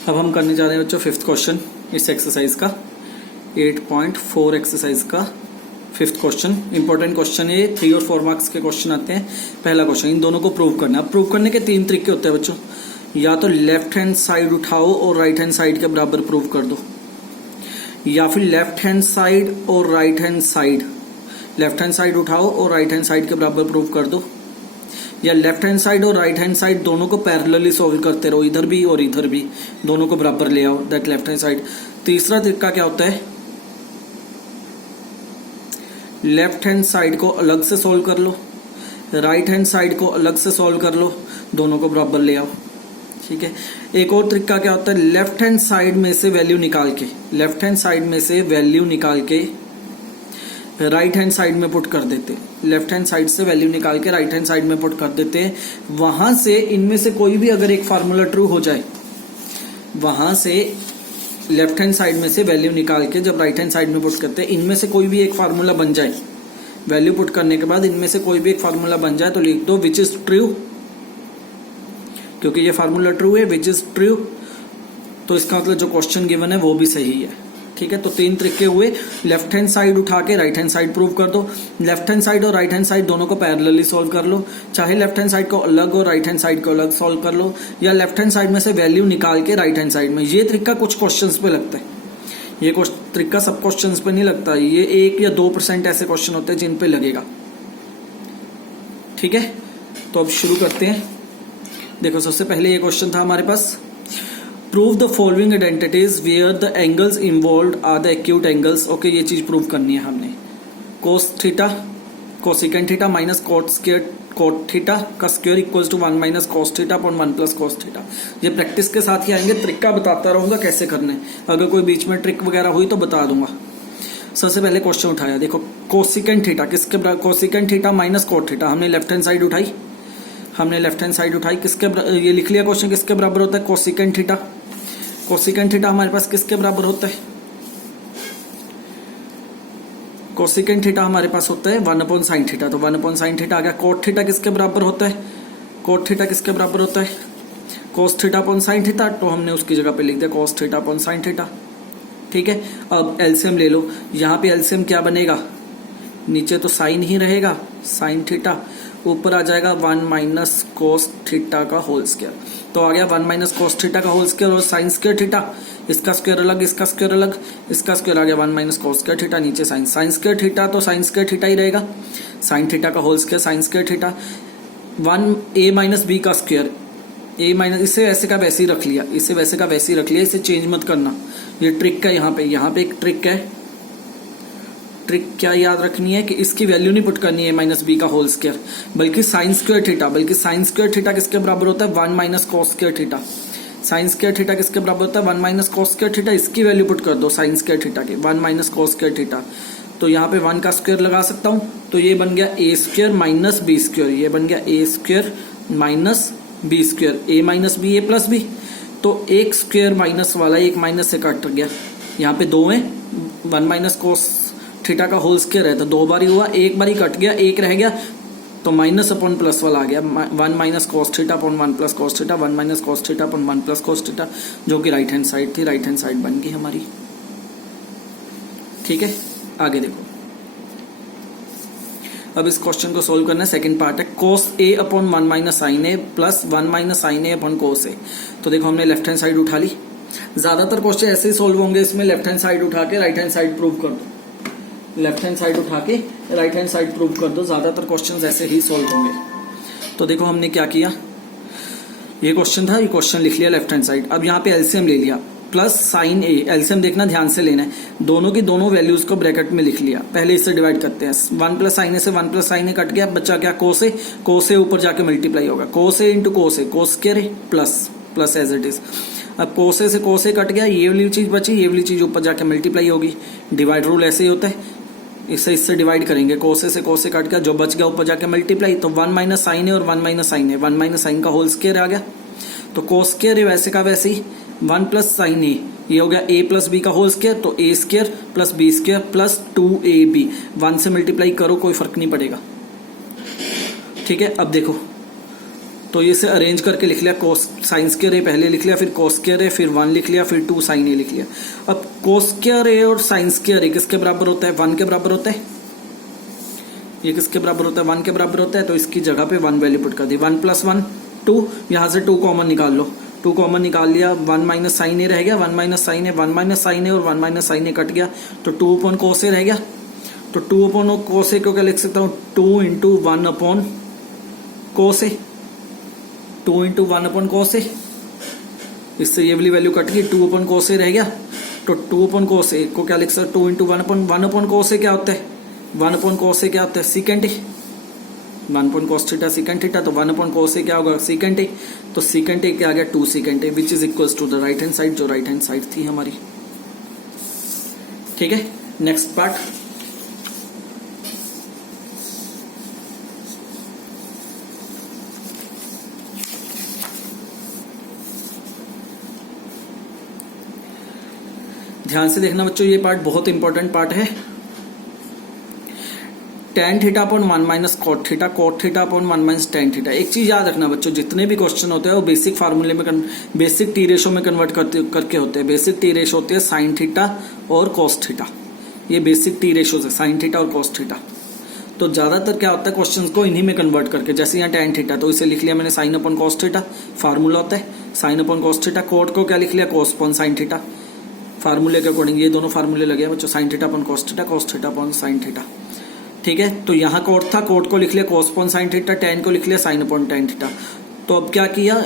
अब हम करने जा रहे हैं बच्चों फिफ्थ क्वेश्चन इस एक्सरसाइज का 8.4 एक्सरसाइज का फिफ्थ क्वेश्चन। इंपॉर्टेंट क्वेश्चन है, 3 और 4 मार्क्स के क्वेश्चन आते हैं। पहला क्वेश्चन, इन दोनों को प्रूव करना है। अब प्रूव करने के 3 तरीके होते हैं बच्चों, या तो लेफ्ट हैंड साइड उठाओ और राइट हैंड साइड के बराबर प्रूव कर दो, या फिर लेफ्ट हैंड साइड और right hand side, left hand side उठाओ और राइट हैंड साइड के बराबर प्रूव कर दो, या लेफ्ट हैंड साइड और राइट हैंड साइड दोनों को पैरेलली सॉल्व करते रहो, इधर भी और इधर भी दोनों को बराबर ले आओ, दैट लेफ्ट हैंड साइड। तीसरा तरीका क्या होता है, लेफ्ट हैंड साइड को अलग से सॉल्व कर लो, राइट हैंड साइड को अलग से सॉल्व कर लो, दोनों को बराबर ले आओ। ठीक है। एक और तरीका क्या होता है, लेफ्ट हैंड साइड में से वैल्यू निकाल के, लेफ्ट हैंड साइड में से वैल्यू निकाल के राइट हैंड साइड में पुट कर देते हैं, लेफ्ट हैंड साइड से वैल्यू निकाल के राइट हैंड साइड में पुट कर देते हैं। वहां से इनमें से कोई भी अगर एक फार्मूला ट्रू हो जाए, वहां से लेफ्ट हैंड साइड में से वैल्यू निकाल के जब राइट हैंड साइड में पुट करते हैं, इनमें से कोई भी एक फार्मूला बन जाए, वैल्यू पुट करने के बाद इनमें से कोई भी एक फार्मूला बन जाए तो लिख दो विच इज ट्रू, क्योंकि ये फार्मूला ट्रू है, विच इज ट्रू, तो इसका मतलब जो क्वेश्चन गिवन है वो भी सही है। ठीक है। तो 3 तरीके हुए, लेफ्ट हैंड साइड उठा के राइट हैंड साइड प्रूव कर दो, लेफ्ट हैंड साइड और राइट हैंड साइड दोनों को पैरेलली सॉल्व कर लो, चाहे लेफ्ट हैंड साइड को अलग और राइट हैंड साइड को अलग सॉल्व कर लो, या लेफ्ट हैंड साइड में से वैल्यू निकाल के राइट हैंड साइड में। ये तरीका कुछ क्वेश्चंस पे लगता है, ये तरीका सब क्वेश्चंस पे नहीं लगता, ये 1 या 2% ऐसे क्वेश्चन होते हैं जिन पे लगेगा। ठीक है। तो अब शुरू करते हैं। देखो सबसे पहले ये क्वेश्चन था हमारे पास, prove the following identities where the angles involved are the acute angles. Okay, ये चीज प्रूव करनी है हमने। Cos theta cosecant theta minus cot square cot theta का square equals to 1 minus cos theta upon 1 plus cos theta. ये practice के साथ ही आएंगे, तरीका बताता रहूंगा कैसे करने, अगर कोई बीच में ट्रिक वगैरह हुई तो बता दूंगा। सबसे पहले क्वेश्चन उठाया, देखो कोसिकेंट थीटा किसके बराबर, cosecant theta minus cot theta, हमने लेफ्ट हैंड साइड उठाई, हमने लेफ्ट हैंड साइड उठाई, किसके ये लिख लिया क्वेश्चन, किसके बराबर होता है, कोसिकेंट थीटा। कोसिकेंट थीटा हमारे पास किसके बराबर होता है, कोसिकेंट थीटा हमारे पास होता है 1 अपॉन साइन थीटा, तो 1 अपॉन साइन थीटा आ गया। कोट थीटा किसके बराबर होता है, कोट थीटा किसके बराबर होता है, cos theta upon sine theta, तो हमने उसकी जगह पे लिख दिया cos theta upon sine theta. ठीक है। अब एलसीएम ले लो, यहाँ पे एलसीएम क्या बनेगा, नीचे तो साइन ही रहेगा, साइन थीटा, ऊपर आ जाएगा 1 माइनस कोस थीटा का होल स्क्वायर, तो आ गया 1 माइनस कोस थीटा का होल स्क्वायर और साइन स्क्वायर थीटा, इसका स्क्वायर अलग, इसका स्क्वायर अलग, इसका स्क्वायर आ गया 1 माइनस कोस स्क्वायर थीटा, नीचे साइन, साइन स्क्वायर थीटा तो साइन स्क्वायर थीटा ही रहेगा, साइन थीटा का whole square sine square theta, 1 a minus B का स्क्वायर, a माइनस, इससे वैसे का वैसे ही रख लिया, इससे वैसे का वैसे ही रख लिया, इसे चेंज मत करना। ये ट्रिक है, यहाँ पे एक ट्रिक है। ट्रिक क्या याद रखनी है कि इसकी वैल्यू नहीं पुट करनी है माइनस बी का होल स्क्वायर, बल्कि साइन स्क्वायर थीटा, बल्कि साइन स्क्वायर थीटा किसके बराबर होता है 1 minus cos square theta, sine square theta किसके बराबर होता है 1 माइनस कॉस स्क्वायर थीटा, इसकी वैल्यू पुट कर दो साइन स्क्वायर थीटा के 1 माइनस कॉस स्क्वायर थीटा, तो यहाँ पे 1 का स्क्वायर लगा सकता हूँ, तो ये बन गया ए स्क्वायर माइनस बी स्क्वायर, ये बन गया ए स्क्वायर माइनस बी स्क्वायर, ए माइनस बी ए प्लस बी, तो एक स्क्वायर माइनस वाला एक माइनस से कट गया, यहाँ पे 2 है, 1 माइनस कॉस थीटा का होल स्क्वायर है तो 2 बार ही हुआ, एक बार ही कट गया, एक रह गया, तो माइनस अपॉन प्लस वाला आ गया, 1 minus cos theta upon 1 plus cos theta, 1 minus cos theta upon 1 plus cos theta, जो कि राइट हैंड साइड थी, राइट हैंड साइड बन गई हमारी। ठीक है। आगे देखो, अब इस क्वेश्चन को सोल्व करना है, सेकंड पार्ट है, कोस ए upon 1 minus sine A plus 1 minus sine A upon cos ए। तो देखो हमने लेफ्ट हैंड साइड उठा ली, ज्यादातर क्वेश्चन ऐसे ही सोल्व होंगे, इसमें लेफ्ट हैंड साइड उठा के राइट हैंड साइड प्रूव कर दो, लेफ्ट हैंड साइड उठा के राइट हैंड साइड प्रूव कर दो, ज्यादातर क्वेश्चंस ऐसे ही सोल्व होंगे। तो देखो हमने क्या किया, ये क्वेश्चन था, ये क्वेश्चन लिख लिया लेफ्ट हैंड साइड, अब यहाँ पे एलसीएम ले लिया, प्लस साइन ए, एलसीएम देखना ध्यान से लेना है, दोनों की दोनों वैल्यूज को ब्रैकेट में लिख लिया, पहले इससे डिवाइड करते हैं, 1 प्लस साइन ए से 1 प्लस साइन ए कट गया, बच्चा क्या कोस ए, कोस ए ऊपर जाके मल्टीप्लाई होगा, cos A into cos A, cos square A plus as it is, अब कोस ए से कोस ए कट गया, ये वाली चीज बची, ये वाली चीज ऊपर जाके मल्टीप्लाई होगी, डिवाइड रूल ऐसे ही होता है, इससे डिवाइड करेंगे, कोसे से कोसे कट गया, जो बच गया ऊपर जाके मल्टीप्लाई, तो 1 माइनस साइन है और 1 माइनस साइन है, 1 माइनस साइन का होल स्क्वायर आ गया, तो कोस स्क्वायर है वैसे का वैसे ही, 1 प्लस साइन ए, ये हो गया a प्लस बी का होल स्क्वायर, तो a square plus B square plus 2ab, 1 से मल्टीप्लाई करो कोई फर्क नहीं पड़ेगा। ठीक है। अब देखो तो इसे अरेंज करके लिख लिया, कोस साइन स्क्वायर ए पहले लिख लिया, फिर कोस स्क्वायर ए, फिर 1 लिख लिया, फिर 2 साइन ए लिख लिया। अब कोस स्क्वायर ए और साइन स्क्वायर ए किसके बराबर होता है? 1 के बराबर होता है। ये किसके बराबर होता है? 1 के बराबर होता है। तो इसकी जगह पे 1 वैल्यू पुट कर दी। 1 + 1 2, यहां से 2 कॉमन निकाल लो। 2 कॉमन निकाल लिया, 1 माइनस साइन ए रह गया, 1 माइनस साइन ए, 1 माइनस साइन ए और 1 माइनस साइन ए कट गया, तो 2 अपॉन कोस ए रह गया। तो 2 अपॉन कोस ए को क्या लिख सकता हूँ? 2 × 1 अपॉन कोस ए, 2 × 1 अपॉन कोस ए। इससे ये वाली वैल्यू कट गई, 2 अपॉन कोस ए रह गया। तो 2 अपॉन कोस ए को क्या लिख सकते? 2 × 1 अपॉन कोस ए क्या होता है? 1 अपॉन कोस ए क्या होता है? Secant A. 1 upon cos theta secant theta, तो 1 अपॉन कोस ए क्या होगा? Secant A. तो सीकेंट ए क्या आ गया? 2 secant A, which is equals to the right hand side, जो राइट हैंड साइड थी हमारी। ठीक है, नेक्स्ट पार्ट। ध्यान से देखना बच्चों, ये पार्ट बहुत इंपॉर्टेंट पार्ट है। tan theta upon 1 minus cot theta, cot theta upon 1 minus tan theta. एक चीज याद रखना बच्चों, जितने भी क्वेश्चन होते हैं वो बेसिक फार्मूले में बेसिक टी रेशो में कन्वर्ट करके होते हैं। बेसिक टी रेशो होती है साइन थीटा और कॉस थीटा, ये बेसिक टी रेशो है, साइन थीटा और कॉस थीटा। तो ज्यादातर क्या होता है क्वेश्चन को इन्हीं में कन्वर्ट करके, जैसे यहाँ tan थीटा, तो इसे लिख लिया मैंने sine upon cos theta, formula होता है sine upon cos theta. Cot को क्या लिख लिया? कॉस अपॉन साइन थीटा, फार्मूले के अकॉर्डिंग ये दोनों फार्मूले लगे हैं बच्चों, sign theta upon cos theta upon sine theta. ठीक है, तो यहाँ कोट था, कोट को लिख लिया cos upon sine theta, tan को लिख लिया साइन अपॉन tan थीटा। तो अब क्या किया?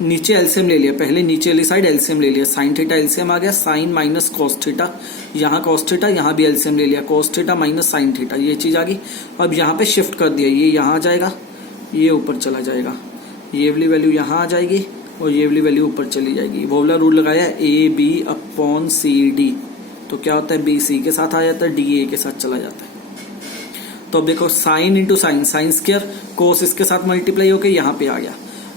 नीचे एलसीएम ले लिया, पहले नीचे वाली साइड एलसीएम ले लिया, साइन थीटा एलसीएम आ गया, साइन माइनस कॉस थीटा, यहाँ कॉस थीटा, यहाँ भी एलसीएम ले लिया, cos theta minus sine theta, ये चीज आ गई। अब यहाँ पे शिफ्ट कर दिया, ये यहाँ आ जाएगा, ये ऊपर चला जाएगा, ये वाली वैल्यू यहाँ आ जाएगी और ये वाली वैल्यू ऊपर चली जाएगी। वो वाला रूल लगाया AB/CD, तो क्या होता है? BC के साथ आ जाता है, DA के साथ चला जाता है। तो अब देखो sine into sine, sine square, cos इसके साथ मल्टीप्लाई होके यहाँ पे आ गया,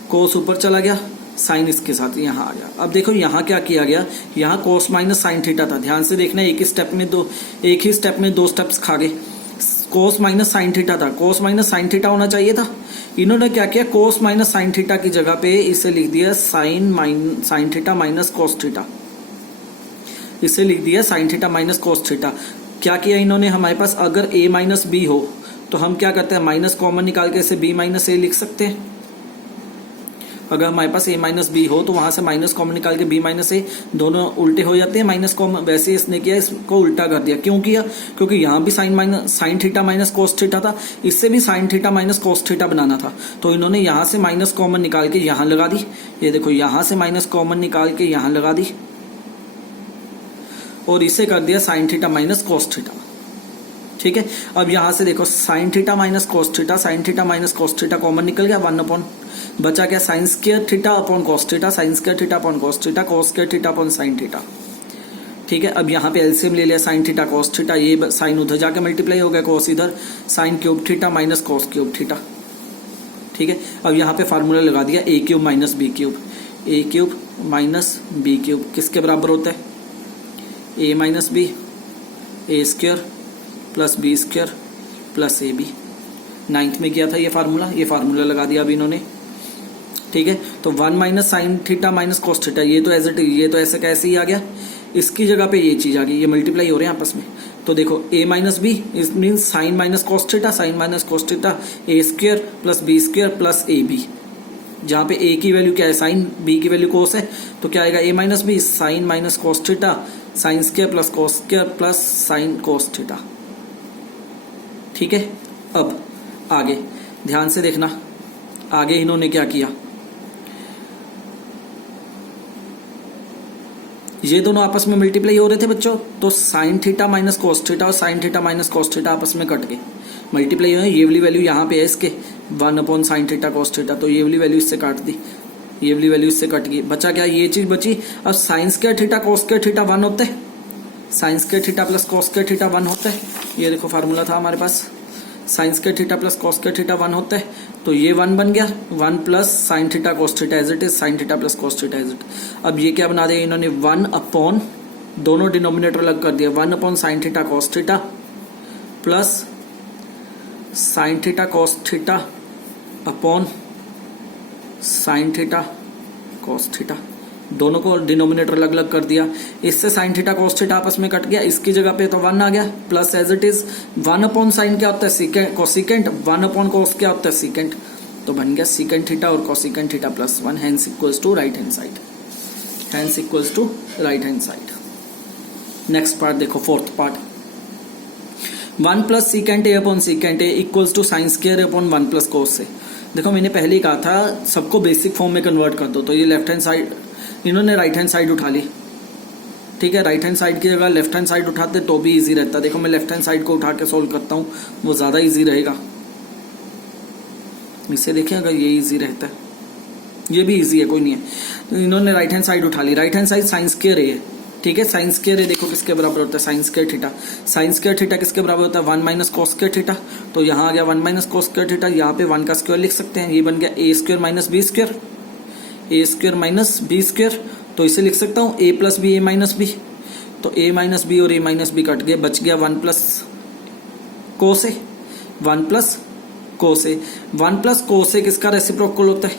कोस ऊपर चला गया, साइन इसके साथ यहाँ आ गया। अब देखो यहाँ क्या किया गया, यहाँ कोस माइनस साइन थीटा था, ध्यान से देखना, एक ही स्टेप में दो स्टेप्स खा गए। कोस माइनस साइन थीटा था, कोस माइनस साइन थीटा होना चाहिए था, इन्होंने क्या किया? कोस माइनस साइन थीटा की जगह पे इसे लिख दिया sign theta minus cos theta, इसे लिख दिया sign theta minus cos theta. क्या किया इन्होंने? हमारे पास अगर a माइनस बी हो तो हम क्या करते हैं? माइनस कॉमन निकाल के इसे b माइनस ए लिख सकते हैं। अगर हमारे पास a माइनस बी हो तो वहां से माइनस कॉमन निकाल के b माइनस ए, दोनों उल्टे हो जाते हैं माइनस कॉमन। वैसे इसने किया, इसको उल्टा कर दिया। क्यों किया? क्योंकि यहाँ भी sine theta minus cos theta था, इससे भी sine theta minus cos theta बनाना था, तो इन्होंने यहाँ से माइनस कॉमन निकाल के यहाँ लगा दी। ये देखो, यहाँ से माइनस कॉमन निकाल के यहाँ लगा दी और इसे कर दिया sign theta minus cos theta. ठीक है, अब यहां से देखो sign theta minus cos theta, sine theta minus cos theta common निकल गया, 1 अपॉन बचा क्या? Sign square theta upon cos theta, sine square theta upon cos theta, cos square theta upon sine theta. ठीक है, अब यहाँ पे एलसीएम ले लिया, साइन थीटा कोस थीटा, ये साइन उधर जाके मल्टीप्लाई हो गया, कोस इधर, sign cube theta minus cos cube theta. ठीक है, अब यहाँ पे फार्मूला लगा दिया a³ minus b³, a³ minus b³ किसके बराबर होता है? a minus B, A square plus B square plus A B. 9th में किया था ये फार्मूला लगा दिया अभी इन्होंने। ठीक है, तो 1 minus sine theta minus cos theta, ये तो ऐसे कैसे ही आ गया, इसकी जगह पे ये चीज आ गई, ये मल्टीप्लाई हो रहे हैं आपस में। तो देखो a माइनस बी इस मीन sine minus cos theta, sine minus cos theta, A square plus B square plus A B, जहां पे a की वैल्यू क्या है? साइन, b की वैल्यू कोस है, तो क्या आएगा? a minus B sine minus cos theta, sine square plus cos square plus sine cos theta. ठीक है, अब आगे ध्यान से देखना, आगे इन्होंने क्या किया, ये दोनों आपस में मल्टीप्लाई हो रहे थे बच्चों, तो sine theta minus cos theta और sine theta minus cos theta आपस में कट गए, मल्टीप्लाई हुए। ये वाली वैल्यू यहाँ पे है इसके 1 upon sign theta cos theta, तो ये वाली वैल्यू इससे काट दी, ये वाली वैल्यू इससे कट गई, बचा क्या? ये चीज बची। अब sine square theta cos square theta 1 होते हैं, sine square theta plus cos square theta 1 होता है। ये देखो फार्मूला था हमारे पास, sine square theta plus cos square theta 1 होता है, तो ये 1 बन गया, 1 plus sine theta cos theta as it is, sine theta plus cos theta as it. अब ये क्या बना दिया इन्होंने? 1 अपॉन, दोनों डिनोमिनेटर अलग कर दिया, 1 upon sign theta cos theta plus sine theta cos theta upon sine theta cos theta, दोनों को डिनोमिनेटर अलग अलग कर दिया। इससे साइन थीटा कॉस थीटा आपस में कट गया, इसकी जगह पे तो 1 आ गया, plus as it is 1 upon sine क्या होता है सीकेंट कोसिकेंट, 1 अपॉन कॉस क्या होता है सीकेंट, तो बन गया सीकेंट थीटा और cosecant theta plus 1, hence equals to right hand side, hence equals to right hand side. Next part देखो, fourth part, 1 plus secant A upon secant A equals to sine square upon 1 plus cos से। देखो मैंने पहले ही कहा था सबको basic form में convert कर दो, तो ये लेफ्ट हैंड साइड, इन्होंने राइट हैंड साइड उठा ली, ठीक है, राइट हैंड साइड की जगह लेफ्ट हैंड साइड उठाते तो भी इजी रहता। देखो मैं लेफ्ट हैंड साइड को उठा के सोल्व करता हूँ, वो ज्यादा इजी रहेगा। इसे देखिए, अगर ये इजी रहता है, ये भी इजी है, कोई नहीं है। तो इन्होंने राइट हैंड साइड उठा ली, right hand side sine square A है, ठीक है, साइन स्क्वायर ए देखो किसके बराबर होता है, sign square theta, sine square theta किसके बराबर होता है 1 माइनस कॉस स्क्वायर थीटा, तो यहाँ आ गया 1 माइनस कॉस स्क्वायर थीटा, यहाँ पे 1 का स्क्वायर लिख सकते हैं, ये बन गया ए स्क्वायर माइनस बी स्क्वायर, ए स्क्वायर माइनस बी स्क्वायर, तो इसे लिख सकता हूँ ए प्लस बी ए माइनस बी, तो ए माइनस बी और ए माइनस बी कट गए, बच गया 1 प्लस कोस ए, 1 प्लस कोस ए, 1 प्लस कोस ए किसका रेसिप्रोकल होता है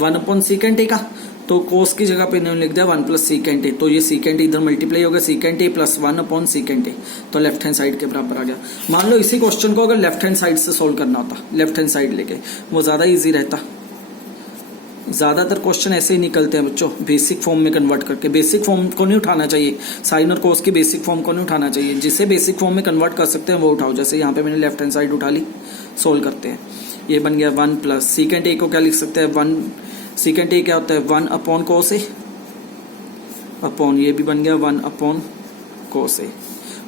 1 अपॉन सीकेंट ए का, तो कोस की जगह पे इन्होंने लिख दिया 1 प्लस सीकेंट ए, तो ये सीकेंट इधर मल्टीप्लाई हो गया, secant A plus 1 upon secant A, तो लेफ्ट हैंड साइड के बराबर आ गया। मान लो इसी क्वेश्चन को अगर लेफ्ट हैंड साइड से सोल्व करना होता, लेफ्ट हैंड साइड लेके, वो ज्यादा इजी रहता। ज्यादातर क्वेश्चन ऐसे ही निकलते हैं बच्चों, बेसिक फॉर्म में कन्वर्ट करके। बेसिक फॉर्म को नहीं उठाना चाहिए, साइन और कोस की बेसिक फॉर्म को नहीं उठाना चाहिए, जिसे बेसिक फॉर्म में कन्वर्ट कर सकते हैं वो उठाओ। जैसे यहाँ पे मैंने लेफ्ट हैंड साइड उठा ली, सोल्व करते हैं, ये बन गया 1 प्लस सीकेंट ए को क्या लिख सकते हैं 1, सीकेंट ए क्या होता है 1 अपॉन कोस ए, अपॉन ये भी बन गया 1 अपॉन कोस ए,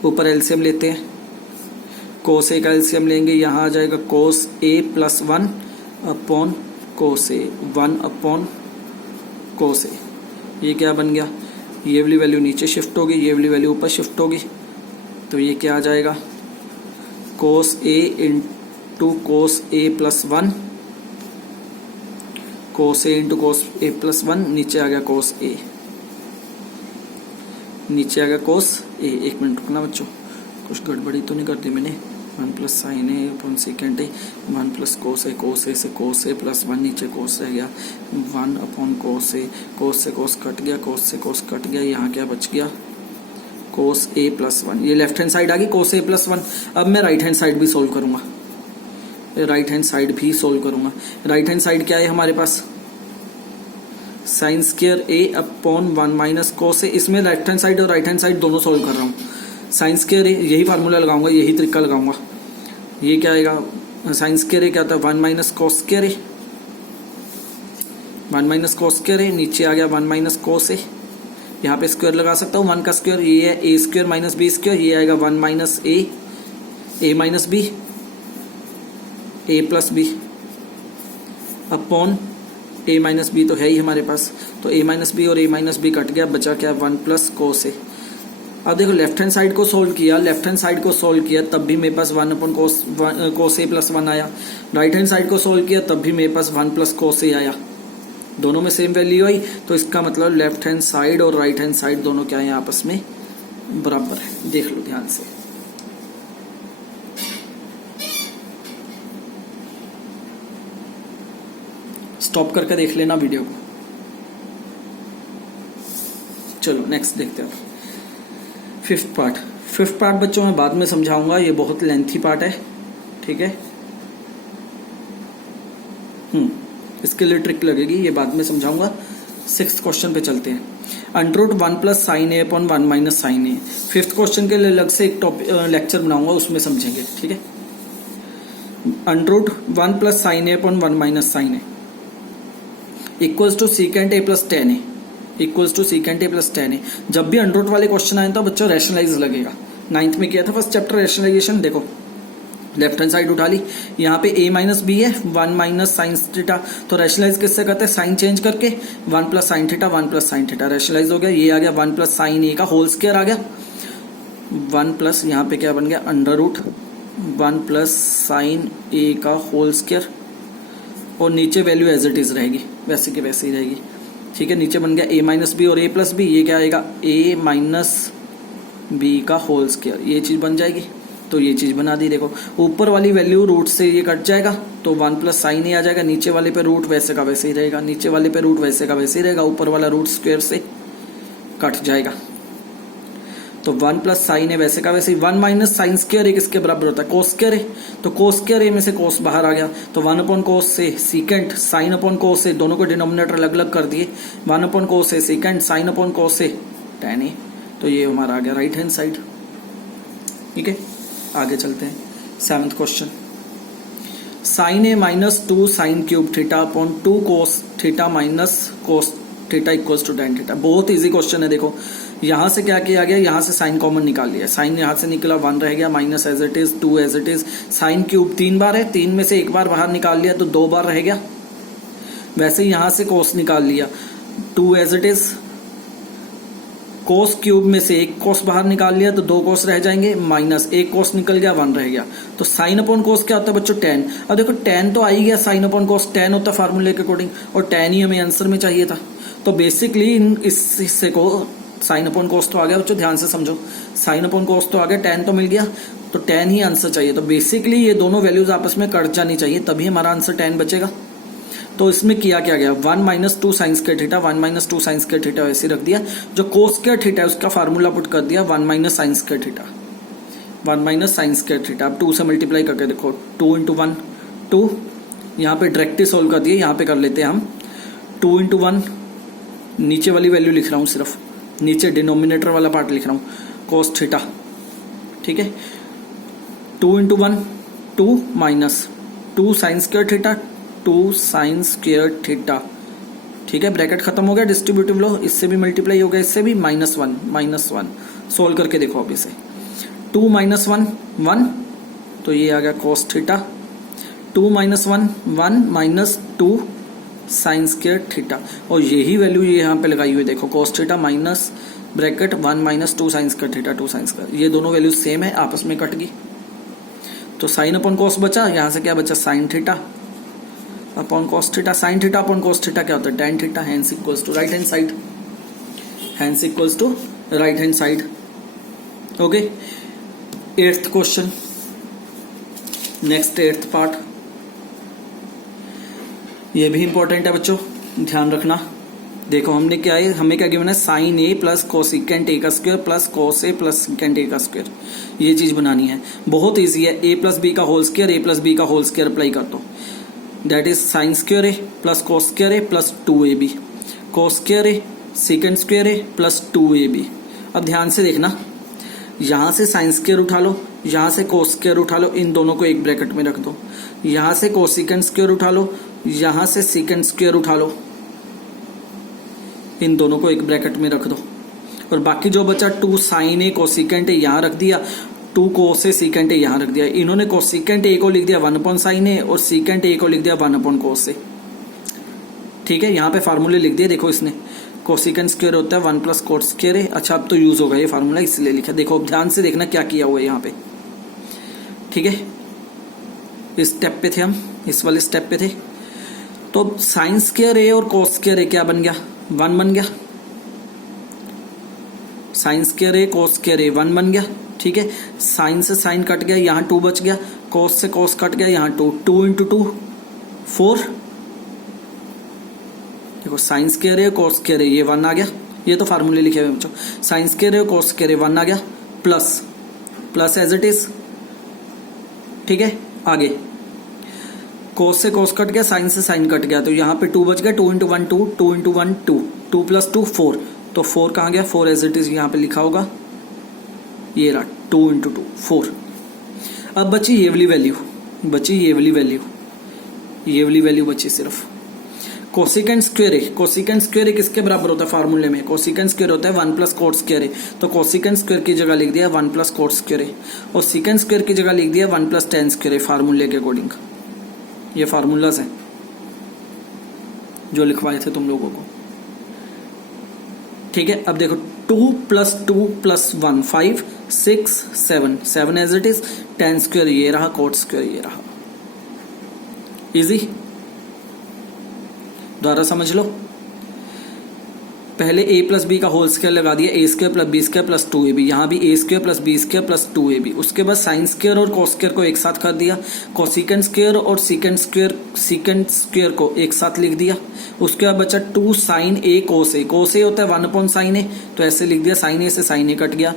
ऊपर एलसीएम लेते हैं, कोस ए का एलसीएम लेंगे, यहाँ आ जाएगा कोस A plus 1 upon cos A, 1 upon cos ए, ये क्या बन गया, ये वाली वैल्यू नीचे शिफ्ट होगी, ये वाली वैल्यू ऊपर शिफ्ट होगी, तो ये क्या आ जाएगा कोस A into cos A plus 1, cos A into cos A plus 1, नीचे आ गया कोस ए, नीचे आ गया कोस ए। एक मिनट रुकना बच्चों, कुछ गड़बड़ी तो नहीं कर दी मैंने, 1 plus sine A upon second A, 1 plus cos ए से कोस ए प्लस 1, नीचे कोस रह गया, 1 अपॉन कोस से कोस कट गया, कोस से कोस कट गया, यहाँ क्या बच गया कोस ए प्लस 1, ये लेफ्ट हैंड साइड आ गई कोस ए प्लस 1। अब मैं राइट हैंड साइड भी सोल्व करूंगा, राइट हैंड साइड भी सोल्व करूंगा। राइट हैंड साइड क्या है हमारे पास साइन स्क्वायर ए अपॉन 1 माइनस कोस ए, इसमें लेफ्ट हैंड साइड और राइट हैंड साइड दोनों सोल्व कर रहा हूँ। साइन स्क्वायर ए, यही फार्मूला लगाऊंगा, यही तरीका लगाऊंगा, ये क्या आएगा साइन स्क्वायर ए क्या होता है 1 minus cos square A, 1 minus cos square ए, नीचे आ गया 1 माइनस कोस ए, यहाँ पे स्क्वायर लगा सकता हूँ, 1 का स्क्वायर ये है ए स्क्वायर माइनस बी स्क्वायर, ये आएगा 1 माइनस ए माइनस बी, ए प्लस बी अपॉन ए माइनस बी तो है ही हमारे पास, तो ए माइनस बी और ए माइनस बी कट गया, बचा क्या 1 प्लस कोस ए। अब देखो लेफ्ट हैंड साइड को सोल्व किया, लेफ्ट हैंड साइड को सोल्व किया तब भी मेरे पास 1 अपॉन कोस ए प्लस 1 आया, राइट हैंड साइड को सोल्व किया तब भी मेरे पास 1 प्लस कोस ए आया, दोनों में सेम वैल्यू आई, तो इसका मतलब लेफ्ट हैंड साइड और राइट हैंड साइड दोनों क्या है आपस में बराबर है। देख लो ध्यान से, स्टॉप करके देख लेना वीडियो को। चलो नेक्स्ट देखते हैं। फिफ्थ पार्ट बच्चों मैं बाद में समझाऊंगा, ये बहुत लेंथी पार्ट है, ठीक है। इसके लिए ट्रिक लगेगी, ये बाद में समझाऊंगा। 6th क्वेश्चन पे चलते हैं। Under root 1 plus sine A upon 1 minus sine A. 5th question के लिए अलग से एक लेक्चर बनाऊंगा, उसमें समझेंगे, ठीक है। Under root 1 plus sine A upon 1 minus sine A equals to secant A plus tan A, equals to secant A plus tan A. जब भी अंडर रूट वाले क्वेश्चन आए तो बच्चों रैशनलाइज लगेगा। 9th में किया था फर्स्ट चैप्टर रैशनलाइजेशन। देखो लेफ्ट हैंड साइड उठा ली, यहाँ पे a माइनस बी है 1 माइनस साइन थीटा, तो रैशनलाइज किससे करते हैं साइन चेंज करके 1 plus sine theta 1 plus sine theta rationalise हो गया। ये आ गया 1 प्लस साइन ए का होल स्क्वायर आ गया 1 प्लस यहाँ पे क्या बन गया अंडर रूट 1 प्लस साइन ए का होल स्क्वायर, और नीचे वैल्यू एज इट इज रहेगी, वैसे की वैसे ही रहेगी, ठीक है। नीचे बन गया a माइनस बी और a प्लस बी, ये क्या आएगा a माइनस बी का होल स्क्वायर, ये चीज बन जाएगी, तो ये चीज बना दी। देखो ऊपर वाली वैल्यू रूट से ये कट जाएगा तो 1 प्लस साइन ही आ जाएगा, नीचे वाले पे रूट वैसे का वैसे ही रहेगा, नीचे वाले पे रूट वैसे का वैसे ही रहेगा, ऊपर वाला रूट स्क्वायर से कट जाएगा। तो 1 प्लस साइन है वैसे का वैसे ही, 1 माइनस साइन स्क्वायर किसके बराबर होता है, कोस स्क्वायर है, तो कोस स्क्वायर में से कोस बाहर आ गया, तो 1 अपॉन कोस से सीकेंट, साइन अपॉन कोस से, दोनों को डिनोमिनेटर अलग अलग कर दिए, 1 अपॉन कोस से सीकेंट, साइन अपॉन कोस से tan ए, तो ये हमारा आ गया राइट हैंड साइड। ठीक है, आगे चलते हैं। 7th question, sine A minus 2 sine cube theta upon 2 cos theta minus cos theta equals to tan theta. बहुत इजी क्वेश्चन है। देखो यहां से क्या किया गया, यहां से साइन कॉमन निकाल लिया, साइन यहां से निकला 1 रह गया, minus as it is 2 as it is, sine cube 3 बार है, 3 में से 1 बार बाहर निकाल लिया तो 2 बार रह गया। वैसे ही यहां से कोस निकाल लिया, 2 as it is, cos cube में से 1 कोस बाहर निकाल लिया तो 2 कोस रह जाएंगे, माइनस 1 कोस निकल गया, 1 रह गया। तो साइन अपॉन कोस क्या होता है बच्चों, tan। अब देखो tan तो आ ही गया, साइन अपॉन कोस tan होता है फार्मूले के अकॉर्डिंग, और tan ही हमें आंसर में चाहिए था। तो बेसिकली इस हिस्से को साइन अपॉन कोस तो आ गया बच्चों, ध्यान से समझो, साइन अपॉन कोस तो आ गया, tan तो मिल गया, तो tan ही आंसर चाहिए। तो बेसिकली ये दोनों वैल्यूज आपस में कट जानी चाहिए, तभी हमारा आंसर tan बचेगा। तो इसमें किया क्या गया, 1 minus 2 sign square theta, 1 minus 2 sign square theta वैसे रख दिया, जो कोस स्क्वायर थीटा है उसका फार्मूला पुट कर दिया 1 minus sign square theta, 1 minus sign square theta. अब 2 से मल्टीप्लाई करके देखो, 2 इंटू 1 2, यहाँ पे डायरेक्टली सोल्व कर दिए, यहाँ पे कर लेते हैं हम 2 इंटू 1, नीचे वाली वैल्यू लिख रहा हूँ, सिर्फ नीचे डिनोमिनेटर वाला पार्ट लिख रहा हूँ, कोस थीटा। ठीक है, 2 into 1 2 minus 2 sign square theta, 2 sign square theta. ठीक है, ब्रैकेट खत्म हो गया, डिस्ट्रीब्यूटिव लो, इससे भी मल्टीप्लाई हो गया, इससे भी, -1 सोल्व करके देखो अब इसे, 2 माइनस 1 1, तो ये आ गया cos theta, 2 minus 1 1 minus 2 sign square theta, और यही वैल्यू ये यहाँ पे लगाई हुई देखो, कोस theta minus bracket 1 minus 2 sign square theta, 2 sine square, ये दोनों वैल्यू सेम है, आपस में कट गई, तो साइन अपॉन कोस बचा, यहाँ से क्या बचा, sine theta upon cos theta, sine theta upon cos theta क्या होता है, tan theta, hence equals to right hand side, hence equals to right hand side. Okay, 8th question, next 8th part, ये भी इंपॉर्टेंट है बच्चों, ध्यान रखना। देखो हमने क्या है, हमें क्या गिवन है, sine A plus cosecant A का square plus cos A plus secant A का स्क्वायर, ये चीज बनानी है। बहुत इजी है, a प्लस बी का whole square, a plus B का होल स्क्वायर अप्लाई कर दो, that is sine square A plus cos square A plus 2ab, cos square A secant square A plus 2ab। अब ध्यान से देखना, यहां से साइन स्क्वायर उठा लो, यहां से कोस स्क्वायर उठा लो, इन दोनों को एक ब्रैकेट में रख दो, यहां से कोसिकेंट स्क्वायर उठा लो, यहां से सिकेंट स्क्वायर उठा लो, इन दोनों को एक ब्रैकेट में रख दो, और बाकी जो बचा 2 साइन ए कोसिकेंट ए यहां रख दिया, 2 कोस ए सिकेंट ए यहां रख दिया। इन्होंने कोसिकेंट ए को लिख दिया 1 अपॉन साइन ए, और सिकेंट ए को लिख दिया 1 अपॉन कोस ए। ठीक है, यहाँ पे फार्मूले लिख दिए, देखो इसने कोसिकेंट स्क्वायर होता है 1 प्लस कोस स्क्वायर ए। अच्छा, अब तो यूज होगा ये फार्मूला, इसलिए लिखा। देखो अब ध्यान से देखना क्या किया हुआ है यहाँ पे। ठीक है, इस स्टेप पे थे हम, इस वाले स्टेप पे थे, तो साइन स्क्वायर ए और कोस स्क्वायर ए क्या बन गया, 1 बन गया, sign square A cos square A 1 बन गया। ठीक है, साइन से साइन कट गया, यहाँ 2 बच गया, कोस से कोस कट गया, यहाँ 2, 2 इंटू 2 4। देखो sign square A cos square ए, ये 1 आ गया, ये तो फार्मूले लिखे हुए बच्चों, sine square A cos square A 1 आ गया, plus plus as it is. ठीक है, आगे कोस से कोस कट गया, साइन से साइन कट गया, तो यहाँ पे 2 बच गया, 2 इंटू 1 2, 2 इंटू 1 2, 2 प्लस 2 4, तो 4 कहाँ गया, 4 एज इट इज यहाँ पे लिखा होगा, ये रहा 2 इंटू 2 4। अब बची ये वाली वैल्यू, बची ये वाली वैल्यू, ये वाली वैल्यू बची सिर्फ। कोसिकेंट स्क्वायर ए, कोसिकेंट स्क्वायर ए किसके बराबर होता है फार्मूले में, कोसिकेंट स्क्वायर होता है 1 प्लस कोट स्क्वायर ए, तो कोसिकेंट स्क्वायर की जगह लिख दिया 1 प्लस कोट स्क्वायर ए, और सिकेंट स्क्वायर की जगह लिख दिया 1 प्लस टेन स्क्वायर ए फार्मूले के अकॉर्डिंग। ये फार्मूलाज हैं जो लिखवाए थे तुम लोगों को। ठीक है, अब देखो 2 प्लस 2 प्लस 1 5 6 7 7 as it is, ten square ये रहा, कोट स्क्वायर ये रहा। इजी, दोबारा समझ लो। पहले ए प्लस बी का होल स्क्वायर लगा दिया, A square plus B square plus 2ab, यहाँ भी A square plus B square plus 2ab। उसके बाद साइन स्क्वायर और कॉस स्क्वायर को एक साथ कर दिया, कोसिकेंट स्क्वायर और सीकेंट स्क्वायर को एक साथ लिख दिया। उसके बाद बचा 2 sign A cos A, cos A होता है 1 अपॉन साइन ए, तो ऐसे लिख दिया, साइन ए से साइन ए कट गया।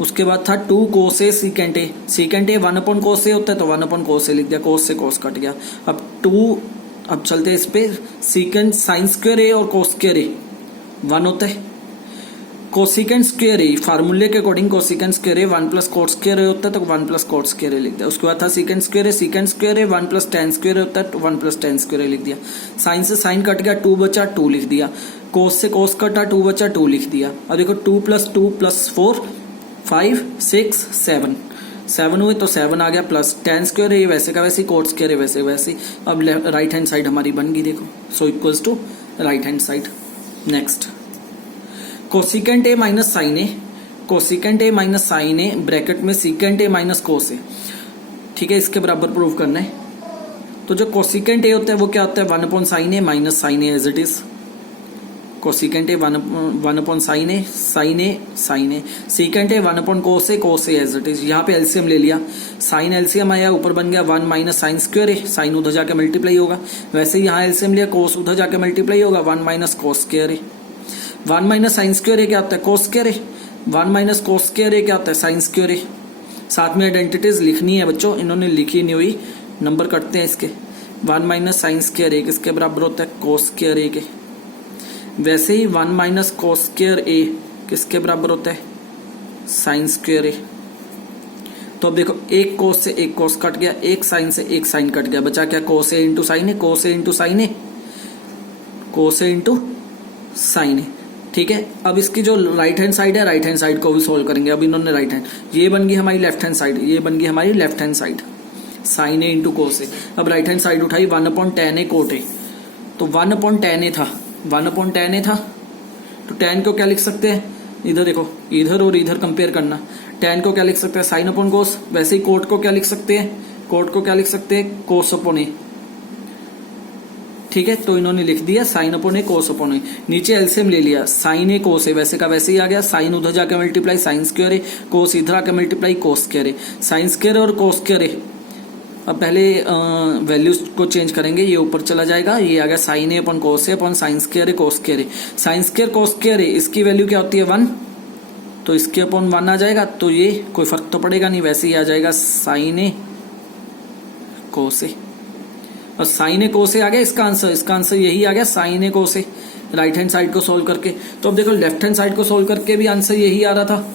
उसके बाद था 2 cos A secant A, secant A 1 upon cos A होता है तो 1 अपॉन कोस ए लिख दिया, कोस से कोस कट गया। अब चलते हैं इस पे, सीकेंट साइन स्क्वायर ए और कोस स्क्वायर ए 1 होता है, कोसिकेंट स्क्वायर ए फार्मूले के according cosecant square A 1 plus coat square ए होता है तो 1 प्लस कोट स्क्वायर ए लिख दिया। उसके बाद था secant square A, secant square A 1 plus ten square ए होता है तो 1 प्लस टेन स्क्वायर ए लिख दिया। साइन से साइन कट गया, 2 बचा 2 लिख दिया, कोस से कोस कटा 2 बचा 2 लिख दिया। अब देखो 2 प्लस 4 5 6 7 हुए तो 7 आ गया, प्लस टेन स्क्वायर है वैसे का वैसे, कोट स्क्वायर है वैसे वैसे। अब राइट हैंड साइड हमारी बन गई, देखो, so equals to right hand side. Next, cosecant A minus sine A, cosecant A minus sine A bracket में secant A minus cos A, ठीक है, इसके बराबर प्रूव करना है। तो जो कोसिकेंट ए होता है वो क्या होता है 1 upon sine A minus sine A as it is, cosecant A 1 upon sine A sine A, secant A 1 upon cos A as it is. यहाँ पे एलसीएम ले लिया, साइन एलसीएम आया, ऊपर बन गया 1 माइनस साइन स्क्वायर ए, साइन उधर जाके मल्टीप्लाई होगा, वैसे यहाँ एलसीएम लिया, कोस उधर जाके मल्टीप्लाई होगा, 1 minus cos square A. 1 minus sign square ए क्या होता है कोस square A, 1 minus cos square ए क्या होता है साइन स्क्वायर ए। साथ में आइडेंटिटीज लिखनी है बच्चों, इन्होंने लिखी नहीं हुई, नंबर कटते हैं इसके। 1 माइनस साइन स्क्वायर ए किसके बराबर होता है कोस स्क्वायर ए के, वैसे ही 1 माइनस कोस स्क्वायर ए किसके बराबर होता है साइन स्क्वायर ए। तो अब देखो एक कोस से एक कोस कट गया, एक साइन से एक साइन कट गया, बचा क्या कोस A into sine A, cos A into sine A, cos A into sine ए, ठीक है। अब इसकी जो राइट हैंड साइड है, राइट हैंड साइड को भी सोल्व करेंगे। अब इन्होंने राइट हैंड, ये बन गई हमारी लेफ्ट हैंड साइड, ये बन गई हमारी लेफ्ट हैंड साइड, साइन ए इंटू कोस ए। अब राइट हैंड साइड उठाई 1 upon ten A cot A, तो 1 अपॉन टेन ए था, 1 अपॉन टेन ए था, तो टेन को क्या लिख सकते हैं, इधर देखो, इधर और इधर कंपेयर करना, टेन को क्या लिख सकते हैं साइन अपॉन कोस, वैसे ही कोट को क्या लिख सकते हैं, कोट को क्या लिख सकते हैं कोस अपॉन ए, ठीक है। तो इन्होंने लिख दिया साइन अपॉन ए कोस अपॉन ए, नीचे एलसीएम ले लिया, साइन ए कोस ए वैसे का वैसे ही आ गया, साइन उधर जाके मल्टीप्लाई साइन स्क्वायर ए, कोस इधर आके मल्टीप्लाई कोस स्क्वायर ए, साइन स्क्वायर और कोस स्क्वायर ए। अब पहले वैल्यूज को चेंज करेंगे, ये ऊपर चला जाएगा, ये आ गया sign A upon cos A upon sine square A cos square A, sign square cos square ए, इसकी वैल्यू क्या होती है 1, तो इसके अपॉन 1 आ जाएगा, तो ये कोई फर्क तो पड़ेगा नहीं, वैसे ही आ जाएगा साइन ए कोस ए, और साइन ए कोस ए आ गया इसका आंसर यही आ गया साइन ए कोस ए, राइट हैंड साइड को सोल्व करके। तो अब देखो लेफ्ट हैंड साइड को सोल्व करके भी आंसर यही आ रहा था,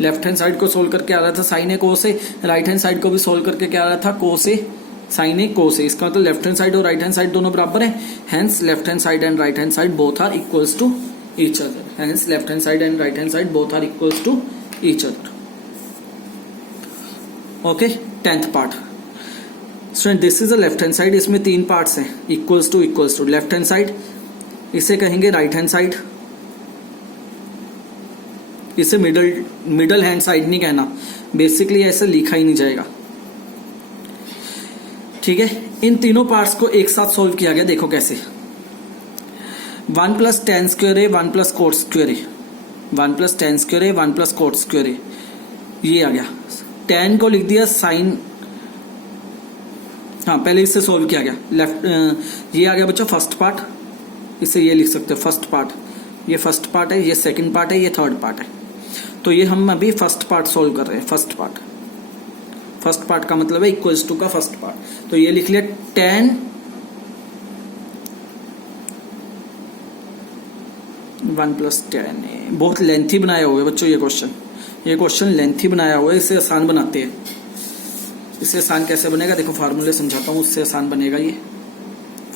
लेफ्ट हैंड साइड को सोल्व करके आ रहा था साइन ए कोस ए, राइट हैंड साइड को भी सोल्व करके क्या आ रहा था कोस ए साइन ए कोस ए। इसका मतलब लेफ्ट हैंड साइड और राइट हैंड साइड दोनों बराबर है, hence left hand side and right hand side both are equals to each other, hence left hand side and right hand side both are equals to each other. Okay, 10th part student, this is a left hand side, इसमें 3 parts हैं, equals to left hand side, इसे कहेंगे right hand side, इसे middle hand side नहीं कहना, basically ऐसे लिखा ही नहीं जाएगा, ठीक है। इन तीनों पार्ट्स को एक साथ सोल्व किया गया, देखो कैसे, 1 plus ten square A 1 plus coat square A, 1 plus ten square A 1 plus coat square ए, ये आ गया। टेन को लिख दिया साइन, हाँ पहले इससे सोल्व किया गया, लेफ्ट ये आ गया बच्चों फर्स्ट पार्ट, इसे ये लिख सकते हो फर्स्ट पार्ट, ये फर्स्ट पार्ट है, ये सेकंड पार्ट है, ये थर्ड पार्ट है। तो ये हम अभी फर्स्ट पार्ट सोल्व कर रहे हैं, फर्स्ट पार्ट का मतलब है इक्वल्स टू का फर्स्ट पार्ट। तो ये लिख लिया टेन 1 प्लस टेन, बहुत लेंथी बनाया हुआ है बच्चों ये क्वेश्चन लेंथी बनाया हुआ है, इसे आसान बनाते हैं। इससे आसान कैसे बनेगा, देखो फार्मूले समझाता हूँ, उससे आसान बनेगा ये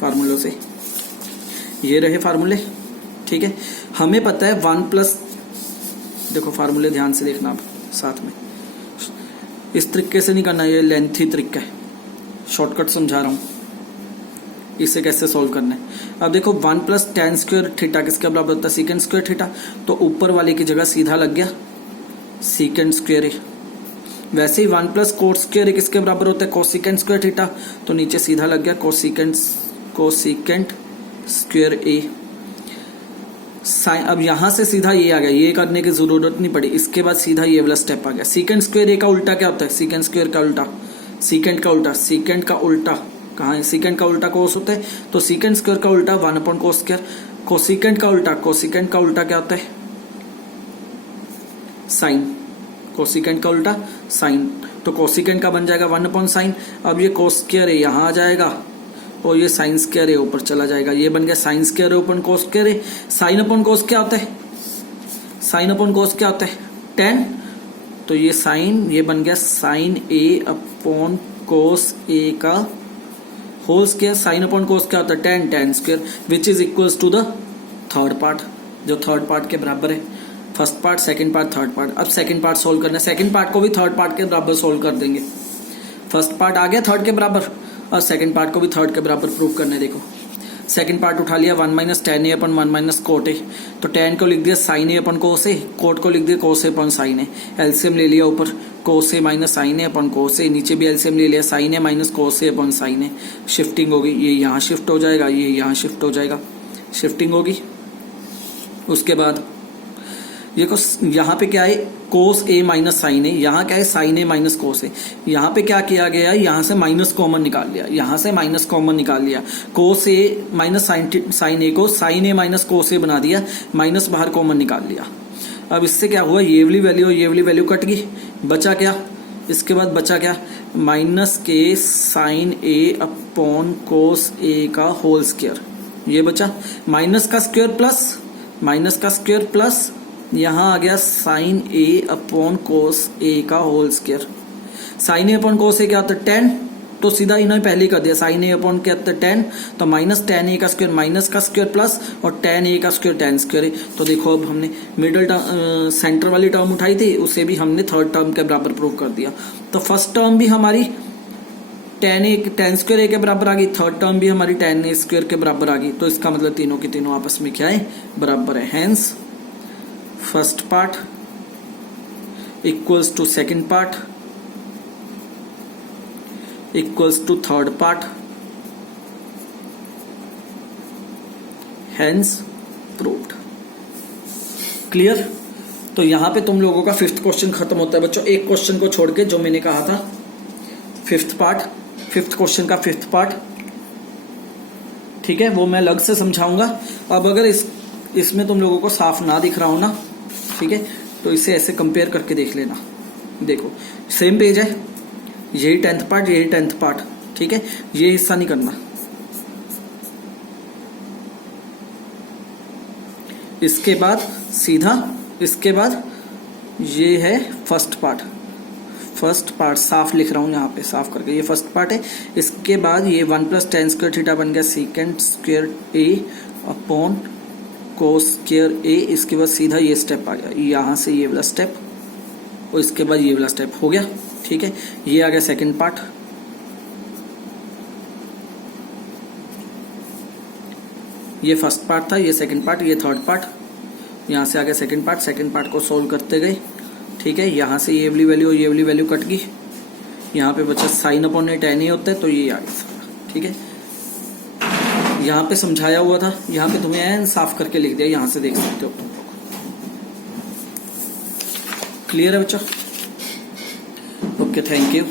फार्मूलों से। ये रहे फार्मूले, ठीक है। हमें पता है 1 प्लस, देखो फार्मूले ध्यान से देखना आप साथ में, इस तरीके से नहीं करना, ये लेंथी तरीका है, शॉर्टकट समझा रहा हूँ, इसे कैसे सोल्व करना है। अब देखो 1 प्लस टेन स्क्वायर थीटा किसके बराबर होता है सीकेंड स्क्वायर थीटा, तो ऊपर वाले की जगह सीधा लग गया सीकेंड स्क्वायर ए। वैसे ही 1 प्लस कोट स्क्वायर ए किसके बराबर होता है कोसिकेंट स्क्वायर थीटा, तो नीचे सीधा लग गया कोसिकेंट स्क्वायर ए। साइन, अब यहां से सीधा ये आ गया, ये करने की जरूरत नहीं पड़ी, इसके बाद सीधा ये वाला स्टेप आ गया। सीकेंड स्क्वायर ए का उल्टा क्या होता है? सीकेंड स्क्वायर का उल्टा, सीकेंड का उल्टा, सीकेंड का उल्टा कहाँ है? सीकेंड का उल्टा कोस होता है, तो सीकेंड स्क्वायर का उल्टा 1 कोस स्क्वायर। कोसिकेंड का उल्टा, कोसिकेंड का उल्टा क्या होता है? साइन। कोसिकेंड का उल्टा साइन, तो कोसिकेंड का बन जाएगा 1/sin। अब ये कोस स्क्वायर है यहां आ जाएगा और ये साइन स्क्वायर है ऊपर चला जाएगा, ये बन गया sine square upon cos square है। साइन अपन कोस क्या होता है? साइन अपन कोस क्या होता है? tan। तो ये साइन, ये बन गया sign A upon cos A का whole square. Sine upon cos क्या होता है? tan, tan square, which is equals to the third part, जो थर्ड पार्ट के बराबर है। First part, second part, third part. अब सेकंड पार्ट सोल्व करना है, सेकंड पार्ट को भी थर्ड पार्ट के बराबर सोल्व कर देंगे। फर्स्ट पार्ट आ गया थर्ड के बराबर, और सेकंड पार्ट को भी थर्ड के बराबर प्रूव करने। देखो सेकंड पार्ट उठा लिया 1 - tan a upon 1 - cot a, तो tan को लिख दिया sin a upon cos a, cot को लिख दिया cos a upon sin a। LCM ले लिया ऊपर cos a - sin a upon cos a, नीचे भी एलसीएम ले लिया sin a - cos a upon sin a। Shifting होगी, ये यहाँ शिफ्ट हो जाएगा, ये यहाँ शिफ्ट हो जाएगा, शिफ्टिंग होगी। उसके बाद ये यहाँ पे क्या है? कोस ए माइनस साइन ए, यहाँ क्या है? साइन ए माइनस कोस ए। यहाँ पे क्या किया गया है? यहाँ से माइनस कॉमन निकाल लिया, यहाँ से माइनस कॉमन निकाल लिया। कोस ए माइनस साइन ए को साइन ए माइनस कोस ए बना दिया, माइनस बाहर कॉमन निकाल लिया। अब इससे क्या हुआ? ये वाली वैल्यू और ये वाली वैल्यू कट गई, बचा क्या? इसके बाद बचा क्या? माइनस के sign A upon cos A का होल स्क्वायर, ये बचा। माइनस का स्क्वायर प्लस, माइनस का स्क्वायर प्लस यहां आ गया sign A upon cos A का whole square. Sign A upon cos A क्या होता है? tan, तो सीधा इन्होंने पहले कर दिया, साइन ए अपॉन क्या होता है? tan, तो माइनस tan ए का स्क्वायर, माइनस का स्क्वायर प्लस और tan ए का स्क्वायर tan स्क्वायर है। तो देखो अब हमने मिडिल टर्म, सेंटर वाली टर्म उठाई थी, उसे भी हमने थर्ड टर्म के बराबर प्रूव कर दिया। तो फर्स्ट टर्म भी हमारी tan स्क्वायर ए के बराबर आ गई, थर्ड टर्म भी हमारी tan ए स्क्वायर के बराबर आ गई। तो इसका मतलब तीनों की तीनों आपस में क्या है? बराबर है। Hence first part equals to second part equals to third part, hence proved. Clear? तो यहां पे तुम लोगों का फिफ्थ क्वेश्चन खत्म होता है बच्चों, एक क्वेश्चन को छोड़ के, जो मैंने कहा था फिफ्थ पार्ट, फिफ्थ क्वेश्चन का फिफ्थ पार्ट, ठीक है, वो मैं अलग से समझाऊंगा। अब अगर इसमें तुम लोगों को साफ ना दिख रहा हो ना, ठीक है, तो इसे ऐसे कंपेयर करके देख लेना। देखो सेम पेज है, यही 10th पार्ट, यही 10th पार्ट, ठीक है, ये हिस्सा नहीं करना। इसके बाद सीधा, इसके बाद ये है फर्स्ट पार्ट, फर्स्ट पार्ट साफ लिख रहा हूं यहाँ पे साफ करके, ये फर्स्ट पार्ट है। इसके बाद ये 1 + tan स्क्वायर थीटा बन गया सीकेंड स्क्वायर ए अपॉन कोस स्क्वायर ए। इसके बाद सीधा ये स्टेप आ गया, यहां से ये वाला स्टेप और इसके बाद ये वाला स्टेप हो गया, ठीक है। ये आ गया सेकंड पार्ट, ये फर्स्ट पार्ट था, ये सेकंड पार्ट, ये थर्ड पार्ट, यहां से आ गया सेकंड पार्ट। सेकंड पार्ट को सोल्व करते गए, ठीक है, यहां से ये वाली वैल्यू और ये वाली वैल्यू कट गई, यहाँ पे बचा साइन अपॉन ए tan ए होता है, तो ये आ गया सारा, ठीक है। यहाँ पे समझाया हुआ था, यहाँ पे तुम्हें एन साफ करके लिख दिया, यहाँ से देख सकते हो तुम लोग। क्लियर है बच्चा? Okay, thank you.